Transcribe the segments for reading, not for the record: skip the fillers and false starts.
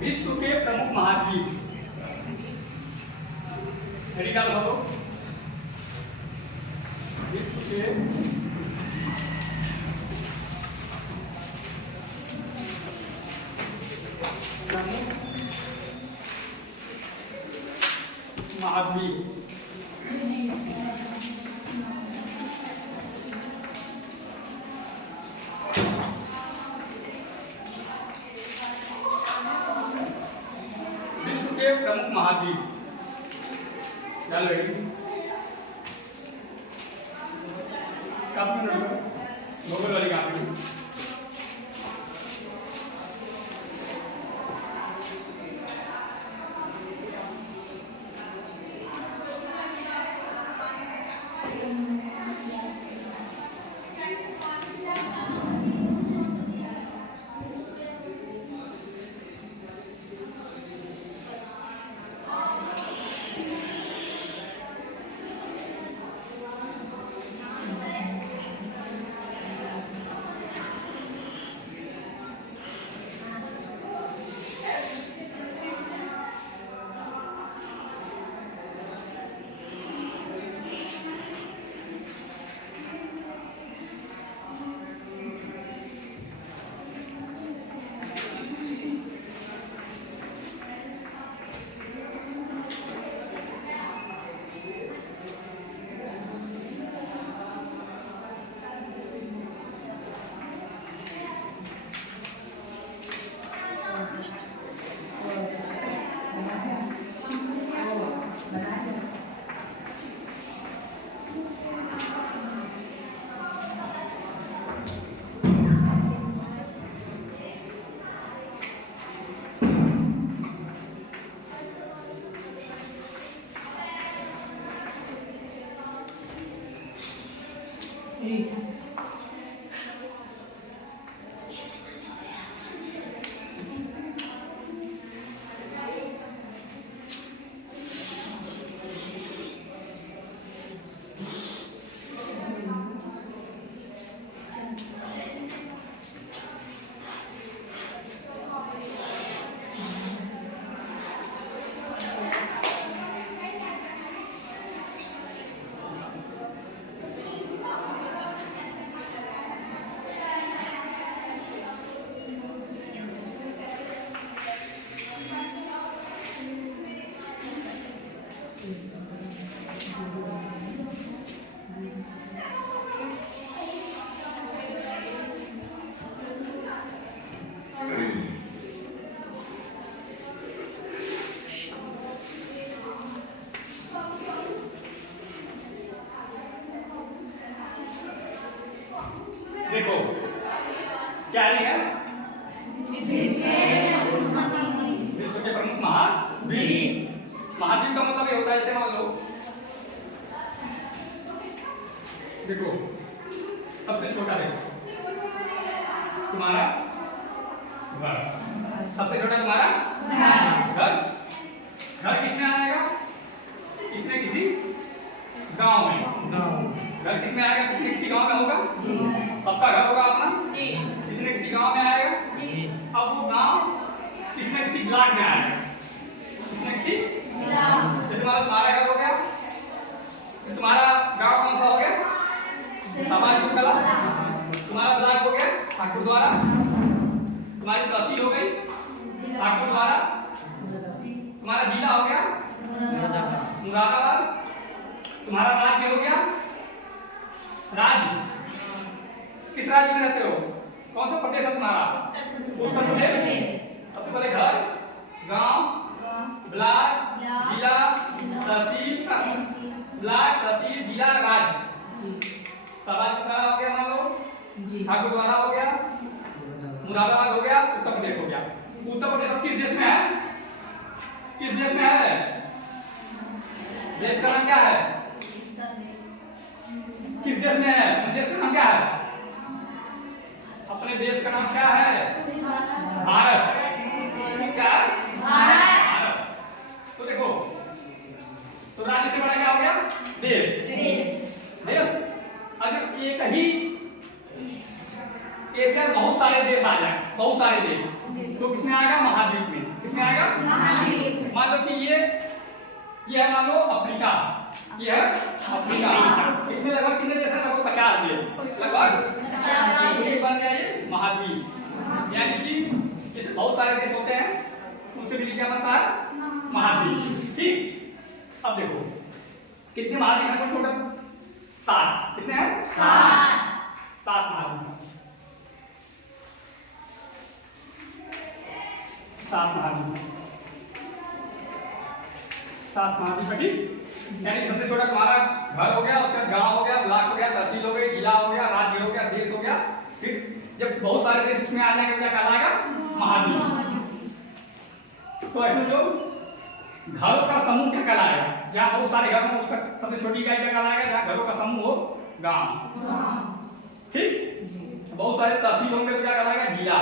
विश्व के प्रमुख महाद्वीप। रिकॉल हो विश्व के प्रमुख महाद्वीप। विश्व के प्रमुख महाद्वीप क्या लगेगी? काफी गूगल वाली काफी देखो क्या है विश्व के प्रमुख महाद्वीप। महाद्वीप का मतलब ये होता है, जैसे मान लो देखो सबसे छोटा देखो तुम्हारा घर, सबसे छोटा तुम्हारा घर। घर किसमें आएगा? किसने किसी गांव में। घर किसमें आएगा? किसी किसी गांव में होगा। सबका घर होगा अपना। किसी न किसी गांव में आएगा। अब वो गांव किसी न किसी ब्लॉक में आएगा। किसी न किसी जैसे मान लो तुम्हारा घर हो गया, तुम्हारा गांव कौन सा हो गया? समाज कला। तुम्हारा ब्लॉक हो गया ठाकुर द्वारा। तुम्हारी तहसील हो गई ठाकुर द्वारा। तुम्हारा जिला हो गया मुरादाबाद। तुम्हारा राज्य हो गया राज्य। किस राज्य में रहते हो? कौन सा प्रदेश है तुम्हारा? उत्तर प्रदेश। सबसे पहले घर, गांव, ब्लॉक, जिला, तहसील, ब्लॉक, तहसील, जिला, राज्य। समाज का हो गया मान लो ठाकुर द्वारा हो गया, मुरादाबाद हो गया, उत्तर प्रदेश हो गया। उत्तर प्रदेश किस देश में है? किस देश में है? देश का नाम क्या है? किस देश में है? देश का नाम क्या है? अपने देश का नाम क्या है? भारत। क्या? भारत। तो देखो, तो राज्य से बड़ा क्या हो गया? देश। देश अगर एक ही एरिया बहुत सारे देश आ जाए, बहुत सारे देश, तो किसमें आएगा? महाद्वीप में। किसमें आएगा? महाद्वीप। मान लो कि ये है, मान लो अफ्रीका, ये है अफ्रीका। इसमें लगभग कितने देश हैं? लगभग 50 देश, लगभग ये बन गया ये महाद्वीप। यानी कि जैसे बहुत सारे देश होते हैं उनसे मिलकर क्या बनता है? महाद्वीप। ठीक, अब देखो कितने महाद्वीप हैं टोटल? 7। कितने हैं? 7 महाद्वीप। 7 महाद्वीप, 7 महाद्वीप है। ठीक, यानी सबसे छोटा तुम्हारा घर हो गया, उसका गांव हो गया, ब्लॉक हो गया, तहसील हो गई, जिला हो गया, राज्य हो गया, देश हो गया। ठीक, जब बहुत सारे देश उसमें आ जाएंगे क्या कहलाएगा? महाद्वीप। तो ऐसे जो घरों का समूह क्या कहलाएगा? जहाँ बहुत सारे घर हो उसका सबसे छोटी इकाई क्या कहलाएगा? जहाँ घरों का समूह हो, गांव। ठीक, बहुत सारे तहसील होंगे तो क्या कहलाएगा? जिला।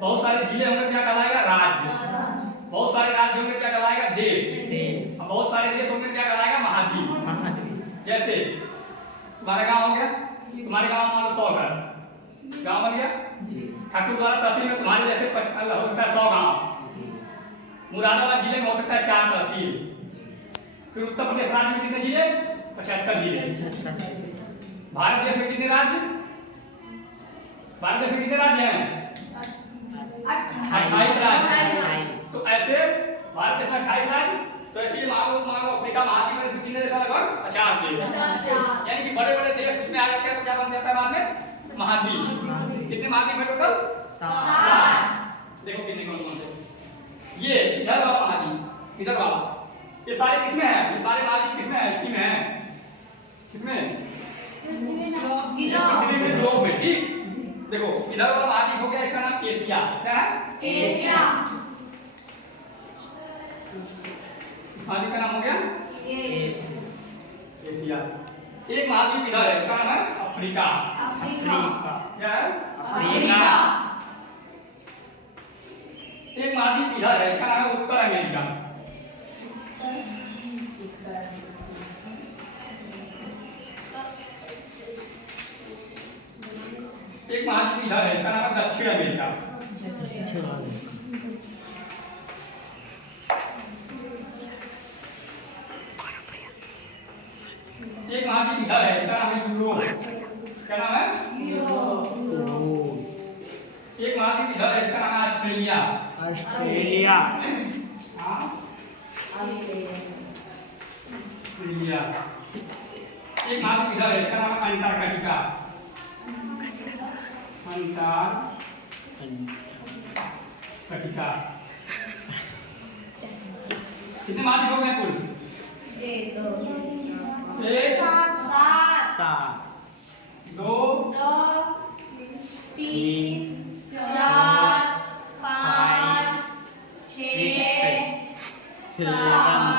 बहुत सारे जिले होंगे क्या कहलाएगा? राज्य। बहुत सारे राज्य होंगे क्या कहलाएगा? देश। बहुत सारे देश होंगे क्या कहलाएगा? महाद्वीप। जैसे तुम्हारा गांव हो गया, तुम्हारे गांव में मान लो 100 घर, गांव बन गया। ठाकुर द्वारा तहसील में तुम्हारे जैसे हो सकता है 100 गांव। मुरादाबाद जिले में हो सकता है 4 तहसील। फिर उत्तर प्रदेश राज्य में कितने जिले? 75 जिले। भारत देश में कितने राज्य? भारत देश में कितने राज्य हैं? 28 राज्य। तो ऐसे भारत देश में 28 राज्य, तो ऐसे मानो अफ्रीका महाद्वीप में कितने देश? लगभग 50 देश। यानी कि बड़े बड़े देश उसमें आ जाते हैं तो क्या बन जाता है बाद में? महाद्वीप। कितने महाद्वीप है टोटल? 7। देखो कितने कौन कौन से? ये इधर वाला महाद्वीप, इधर वाला, ये सारे किसमें है? ये सारे महाद्वीप किसमें है? इसी में है। किसमें? पृथ्वी में, ग्लोब में। ठीक, देखो इधर वाला महाद्वीप हो गया, इसका नाम एशिया। क्या है? एशिया। महाद्वीप का नाम हो गया एशिया। एक महाद्वीप इधर है, इसका नाम है अफ्रीका। क्या है? अफ्रीका। एक महाद्वीप इधर है, इसका नाम है उत्तर अमेरिका। एक महाद्वीप इधर है, इसका नाम है दक्षिण अमेरिका। एक महाद्वीप इधर है, इसका नाम है यूरोप। क्या नाम है? यूरोप। एक महाद्वीप इधर है, इसका नाम है ऑस्ट्रेलिया। ऑस्ट्रेलिया। एक महाद्वीप इधर है, इसका नाम है अंटार्कटिका। अंटार्कटिका। कितने महाद्वीप हो गए कुल? 7, 2, 3, 4, 5, 6, 7।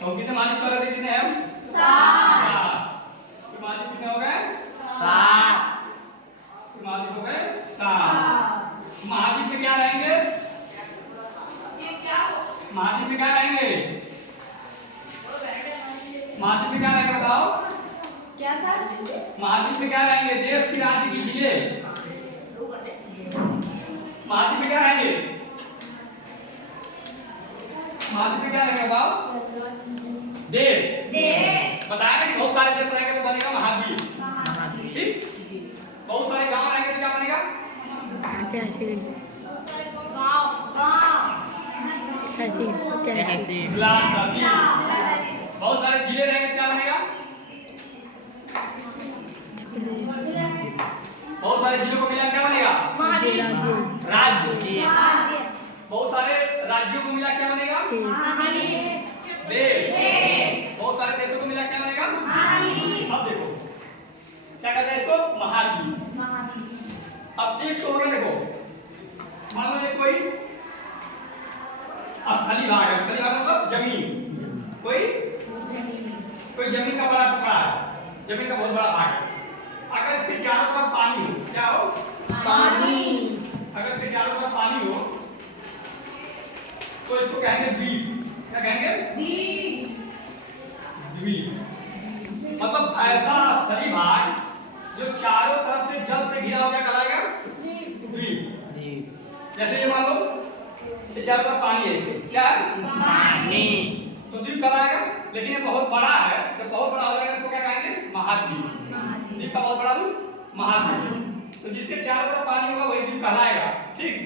तो कितने महाद्वीप कर रहे? कितने हैं? 7। तो महाद्वीप कितने हो गए? 7। महाद्वीप हो गए 7। महाद्वीप में क्या रहेंगे? महाद्वीप में क्या रहेंगे? महाद्वीप में क्या रहेंगे बताओ? क्या सर? महाद्वीप में क्या रहेंगे? देश की, राज्य की, जिले। महाद्वीप में क्या रहेंगे? महाद्वीप में क्या रहेंगे बताओ? देश। बताया ना कि बहुत सारे देश रहेंगे तो बनेगा महाद्वीप। ठीक, बहुत सारे गांव रहेंगे तो क्या बनेगा? बहुत सारे जिले रहेंगे तो क्या बनेगा? बहुत सारे जिलों को मिला क्या बनेगा? राज्य। बहुत सारे राज्यों को मिला क्या बनेगा? देश। बहुत सारे देशों को मिला क्या बनेगा? अब देखो क्या कहते हैं इसको? महाद्वीप। अब एक छोड़ के देखो, मान लो ये कोई स्थली भाग है। स्थली भाग मतलब जमीन, कोई जमीन का बड़ा टुकड़ा है, जमीन का बहुत बड़ा भाग है। अगर इसके चारों तरफ पानी हो, क्या हो? पानी। अगर इसके चारों तरफ पानी हो तो इसको कहेंगे द्वीप। क्या कहेंगे? द्वीप। मतलब ऐसा स्थली भाग जो चारों तरफ से जल से घिरा हो, क्या कहलाएगा? द्वीप। जैसे ये मान लो ये चारों तरफ पानी है, इसके क्या है? पानी। तो द्वीप कहलाएगा, लेकिन ये बहुत बड़ा है, जब बहुत बड़ा हो जाएगा इसको क्या कहेंगे? महाद्वीप। द्वीप का बहुत बड़ा रूप महाद्वीप। तो जिसके चारों तरफ पानी होगा वही द्वीप कहलाएगा, ठीक।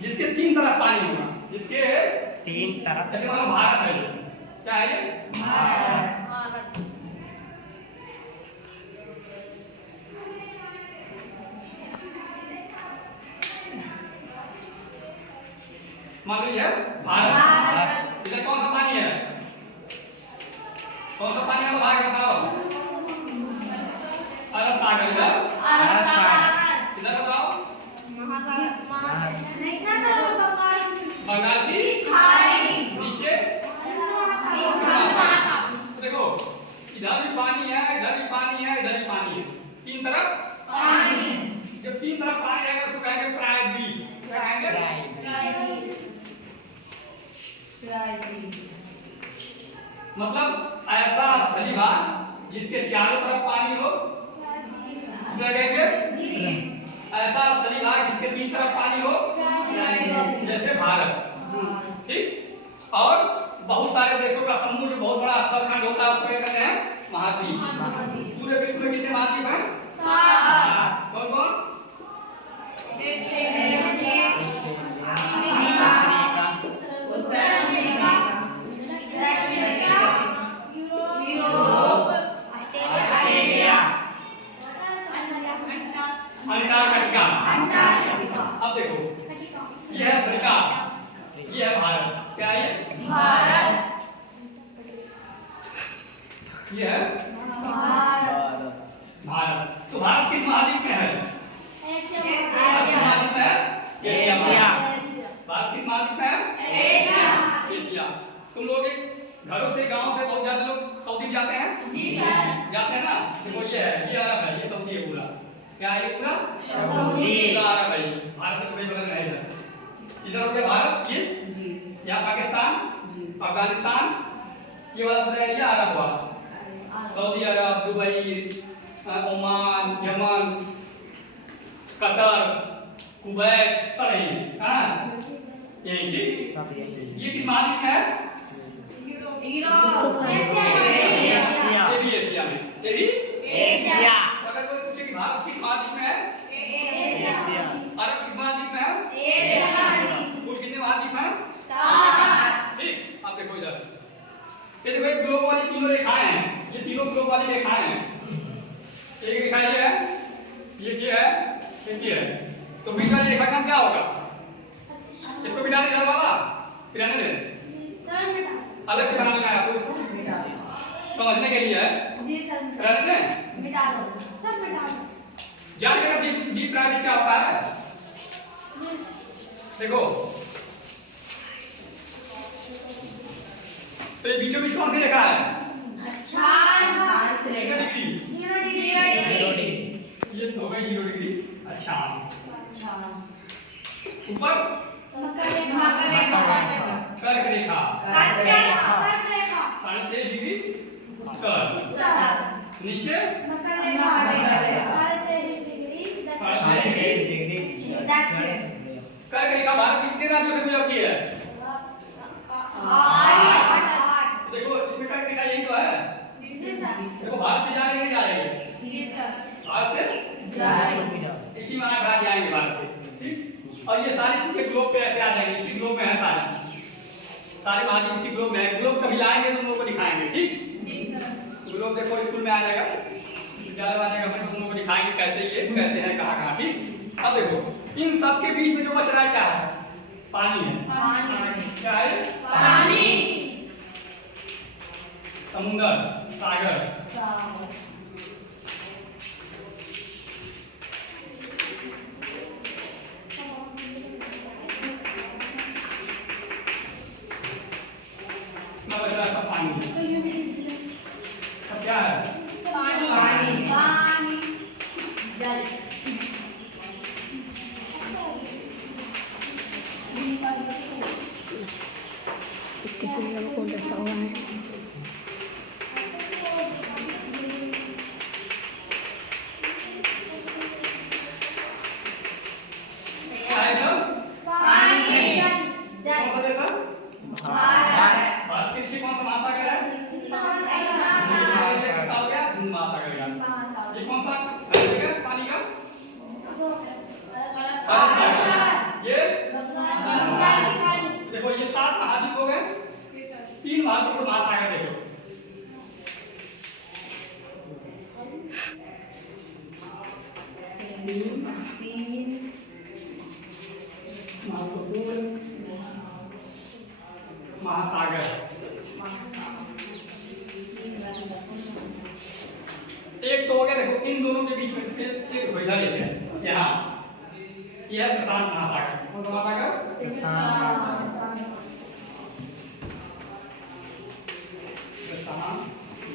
जिसके तीन तरफ पानी होगा, जिसके तीन तरफ, जैसे मान लो भारत है, ये क्या है? ये भारत। मान लो ये भारत। इधर कौन सा पानी है? कौन सा पानी है भाग बताओ? अरब सागर। इधर अरब सागर। इधर बताओ? महासागर। नहीं ना सर, बंगाल की खाड़ी। नीचे देखो, इधर भी पानी है, इधर भी पानी है, इधर भी पानी है, तीन तरफ पानी। जब तीन तरफ पानी आएगा उसको कहेंगे प्रायद्वीप। क्या कहेंगे? मतलब ऐसा स्थलीय भाग जिसके चारों तरफ पानी हो, क्या कहेंगे? ऐसा स्थलीय भाग जिसके तीन तरफ पानी हो, जैसे भारत, ठीक। और बहुत सारे देशों का समूह जो बहुत बड़ा स्थलखंड होता है उसको कहते हैं महाद्वीप। पूरे विश्व में कितने महाद्वीप हैं? 7। कौन कौन? उत्तर अमेरिका, यूरोप, ऑस्ट्रेलिया, अंटार्कटिका। अब देखो, ये है अफ्रीका, ये है भारत। क्या है ये? भारत। ये है भारत। तो भारत किस महाद्वीप में है? महाद्वीप में है एशिया। भारत किस महाद्वीप में है? एशिया। तुम लोग घरों से, गांव से बहुत ज्यादा लोग सऊदी जाते हैं? जी सर। जाते हैं ना? देखो ये है, ये अरब है, ये सऊदी है पूरा। क्या है ये पूरा? सऊदी। पूरा अरब है। भारत के बगल में है इधर हो गया भारत, ये यहाँ पाकिस्तान, अफगानिस्तान, ये वाला पूरा एरिया अरब हुआ। Saudi Arab, Dubai, Oman, Yemen, Qatar, Kuwait, सब यही। हाँ, यही ठीक। ये किस महाद्वीप में है? एशिया। ये भी एशिया में। ये भी एशिया। अगर कोई पूछे कि भारत किस महाद्वीप में है? एशिया। अरब किस महाद्वीप में है? एशिया। कुल कितने महाद्वीप हैं? 7। ठीक। अब देखो इधर, ये देखो एक ग्लोब वाली तीनों रेखाएं हैं, ये तीनों ग्लोब वाली रेखाएं हैं। एक रेखा ये है, ये है, एक ये है। तो बीच वाली रेखा का नाम क्या होगा? इसको मिटा दे, इधर वाला मिटाने दे, अलग से बनाना है आपको, इसको समझने के लिए है। रहने दें, मिटा दो, सब मिटा दो। जानते हैं डीप प्राइवेट क्या होता है? देखो, तो ये बीचों बीच कौन सी रेखा है? अच्छा, कितने डिग्री? 0 डिग्री। ये हो गई 0 डिग्री। अच्छा, ऊपर कर्क रेखा 23.5 डिग्री उत्तर, नीचे 3.5 डिग्री दक्षिण। कर्क रेखा भारत के कितने राज्यों से गुजरती है? 8। देखो इसमें कर्क रेखा यही तो है। देखो भारत से जा रही है, जा रही है भारत से जा रही है। इसी में 8 राज्य आएंगे भारत के, ठीक। और ये सारी चीजें ग्लोब पे ऐसे आ जाएंगी, इसी ग्लोब में है सारे महाद्वीप इसी ग्लोब में है। ग्लोब कभी लाएंगे तो तुम लोगों को दिखाएंगे, ठीक। ग्लोब देखो स्कूल में आ जाएगा, विद्यालय में आ जाएगा, फिर तुम लोगों को दिखाएंगे कैसे ये कैसे है, कहाँ कहाँ, ठीक। अब देखो इन सब के बीच में जो बच रहा है क्या है? पानी है। क्या है? पानी। समुद्र, सागर। ना बच रहा है सब पानी। सब क्या है? पानी। जल। किसी ने कौन बैठा हुआ है? कौन सा है पानी का? ये देखो ये 7 महाद्वीप हो गए, 3 महत्वपूर्ण महासागर देखो। महासागर एक तो हो गया, देखो इन दोनों के बीच में एक भैया लेते हैं यहाँ, यह है प्रशांत महासागर। कौन सा महासागर? प्रशांत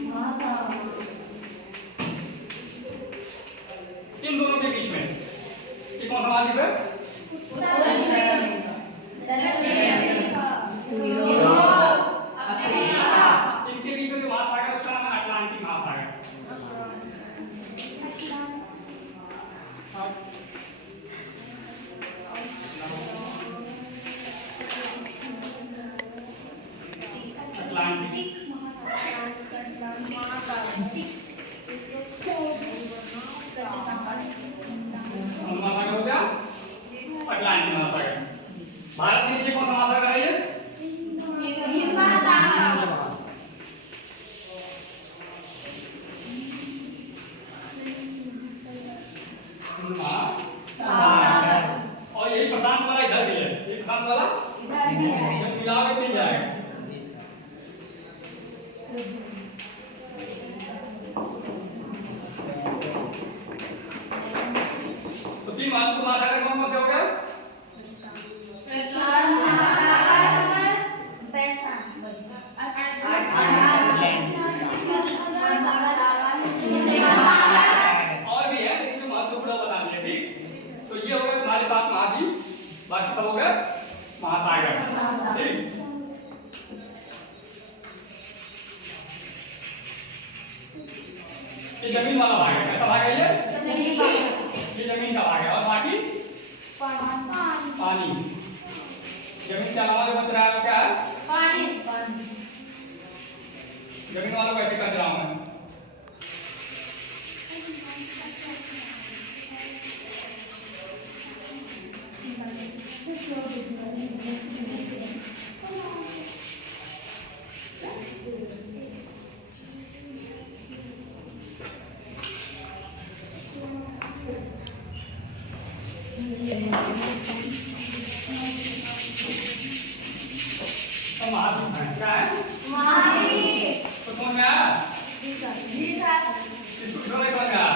महासागर। इन दोनों के बीच में ये कौन सा महाद्वीप है? इनके बीच में जो महासागर उसका नाम है अटलांटिक महासागर। अटलांटिक महासागर हो गया, अटलांटिक महासागर। भारत के नीचे कौन सा महासागर है ये? और यही प्रशांत वाला इधर भी है, ये प्रशांत वाला जब मिलावे मिल जाएगा। तो 3 महत्वपूर्ण महासागर कौन कौन से हो गए? और भी है लेकिन जो महत्वपूर्ण बता दिए, ठीक। तो ये हो गए तुम्हारे 7 महाद्वीप, बाकी सब हो गए महासागर, ठीक। ये जमीन वाला भाग है, कैसा भाग है ये? ये जमीन का भाग है, और बाकी पानी। जमीन के अलावा जो बच रहा है वो क्या है? पानी। जमीन वालों को ऐसे कर रहा हूं मैं। महाद्वीप है, क्या है? तो कौन गया? इसको छोड़े कौन गया?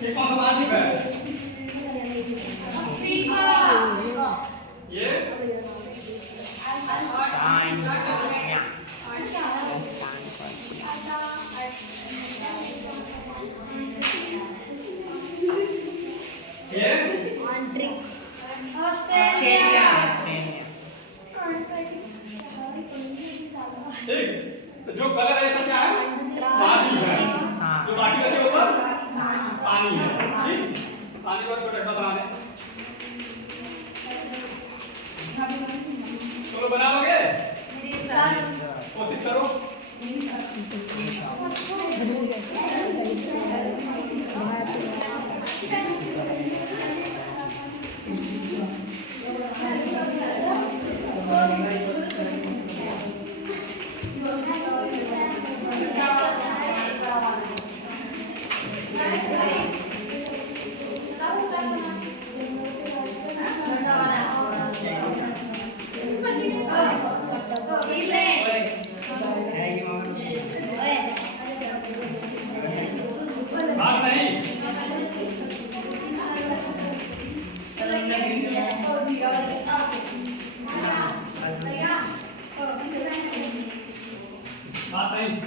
ये कौन सा महाद्वीप है? ये ऑस्ट्रेलिया। ठीक, तो जो कलर है सब क्या है? महाद्वीप है। जो बाकी बचे वो सब पानी है, ठीक। पानी को छोटा छोटा बना दे। चलो बना लोगे? कोशिश करो। बात नहीं। बात नहीं पानी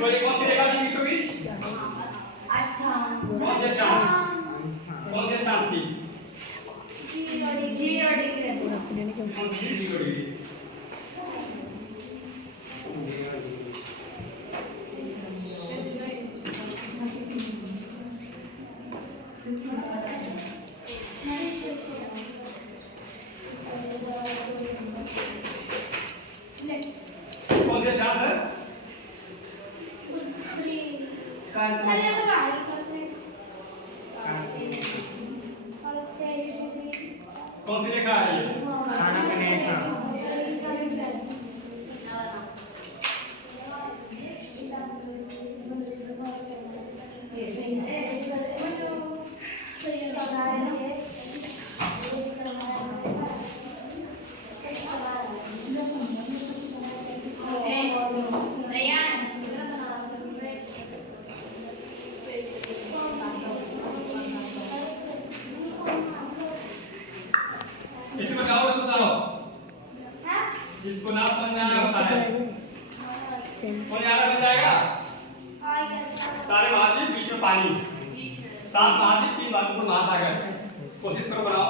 बोलिए कौन सी रेखा थी बीचों बीच? अच्छा कौन सी चांद? कौन सी चांद थी? जी और डी के कौन सी थी बड़ी? कौन सी चांद है? कौन सी रेखा है ये? खाना खाने का इसको जाओ तो बताओ जिसको नाम समझ में आया होता है कौन यारा बन जाएगा सारे महाद्वीप बीच में पानी 7 महाद्वीप 3 महत्वपूर्ण महासागर कोशिश करो बनाओ